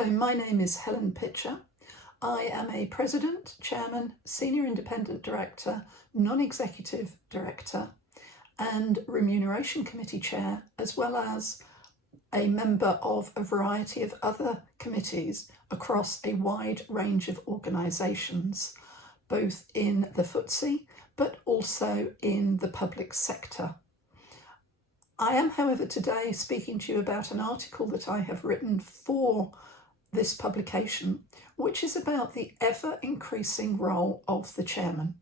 Hello, my name is Helen Pitcher. I am a President, Chairman, Senior Independent Director, Non-Executive Director and Remuneration Committee Chair, as well as a member of a variety of other committees across a wide range of organisations, both in the FTSE but also in the public sector. I am, however, today speaking to you about an article that I have written for this publication, which is about the ever-increasing role of the chairman.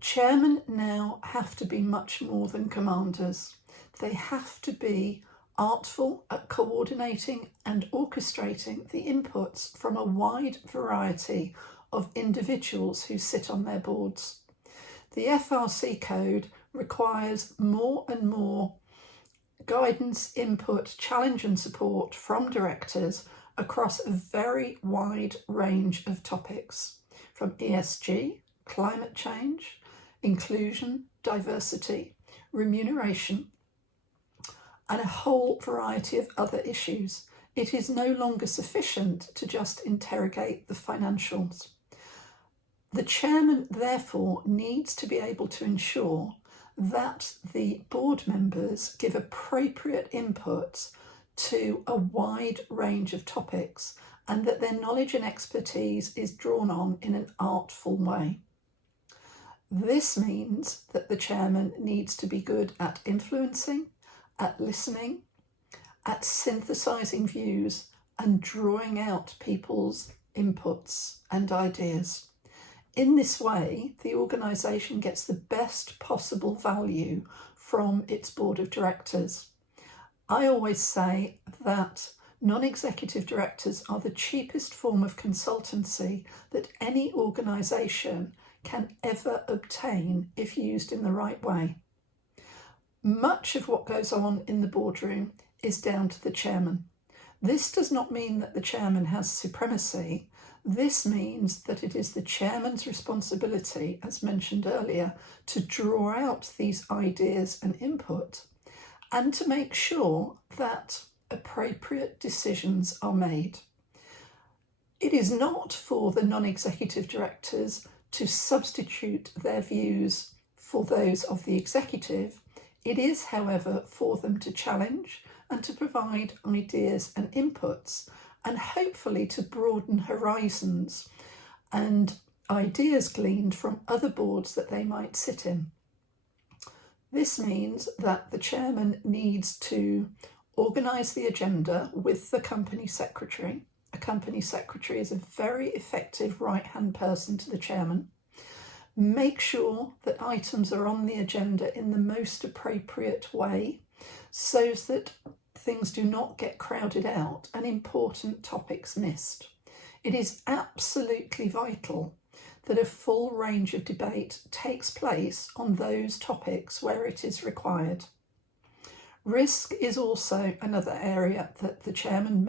Chairmen now have to be much more than commanders. They have to be artful at coordinating and orchestrating the inputs from a wide variety of individuals who sit on their boards. The FRC code requires more and more guidance, input, challenge and support from directors across a very wide range of topics, from ESG, climate change, inclusion, diversity, remuneration, and a whole variety of other issues. It is no longer sufficient to just interrogate the financials. The chairman, therefore, needs to be able to ensure that the board members give appropriate input to a wide range of topics and that their knowledge and expertise is drawn on in an artful way. This means that the chairman needs to be good at influencing, at listening, at synthesising views and drawing out people's inputs and ideas. In this way, the organisation gets the best possible value from its board of directors. I always say that non-executive directors are the cheapest form of consultancy that any organisation can ever obtain if used in the right way. Much of what goes on in the boardroom is down to the chairman. This does not mean that the chairman has supremacy. This means that it is the chairman's responsibility, as mentioned earlier, to draw out these ideas and input and to make sure that appropriate decisions are made. It is not for the non-executive directors to substitute their views for those of the executive. It is, however, for them to challenge and to provide ideas and inputs and hopefully to broaden horizons and ideas gleaned from other boards that they might sit in. This means that the chairman needs to organise the agenda with the company secretary. A company secretary is a very effective right-hand person to the chairman. Make sure that items are on the agenda in the most appropriate way so that things do not get crowded out and important topics missed. It is absolutely vital that a full range of debate takes place on those topics where it is required. Risk is also another area that the chairman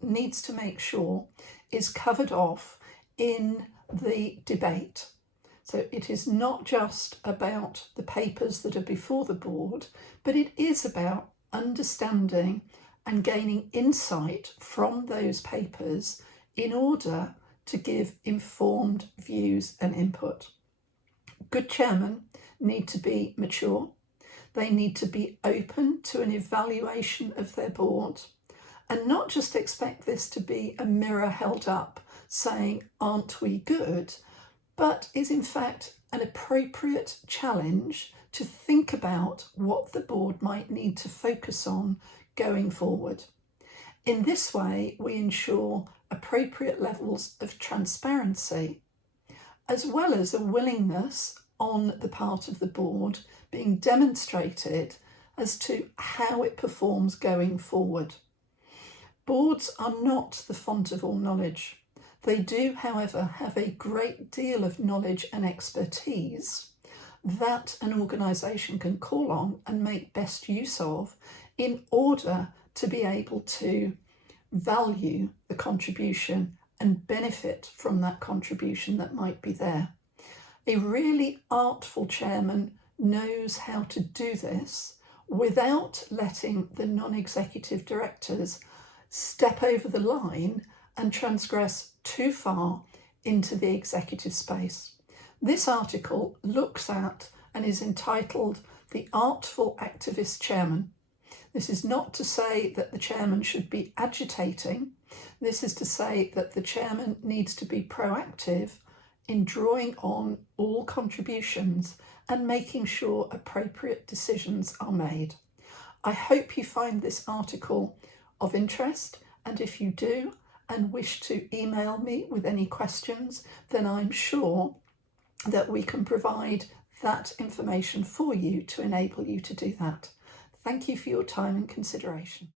needs to make sure is covered off in the debate. So it is not just about the papers that are before the board, but it is about understanding and gaining insight from those papers in order to give informed views and input. Good chairmen need to be mature. They need to be open to an evaluation of their board and not just expect this to be a mirror held up saying, aren't we good? But is in fact an appropriate challenge to think about what the board might need to focus on going forward. In this way, we ensure appropriate levels of transparency, as well as a willingness on the part of the board being demonstrated as to how it performs going forward. Boards are not the font of all knowledge. They do, however, have a great deal of knowledge and expertise that an organisation can call on and make best use of in order to be able to value the contribution and benefit from that contribution that might be there. A really artful chairman knows how to do this without letting the non-executive directors step over the line and transgress too far into the executive space. This article looks at and is entitled "The Artful Activist Chairman." This is not to say that the chairman should be agitating. This is to say that the chairman needs to be proactive in drawing on all contributions and making sure appropriate decisions are made. I hope you find this article of interest, and if you do and wish to email me with any questions, then I'm sure that we can provide that information for you to enable you to do that. Thank you for your time and consideration.